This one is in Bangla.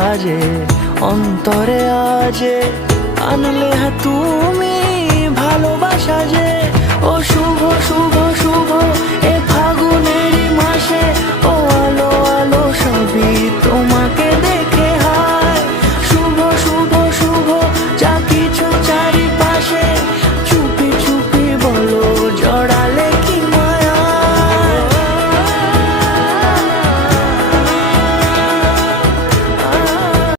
সাজে অন্তরে আজে আনলে তুমি ভালোবাসা যে ও শুভ শুভ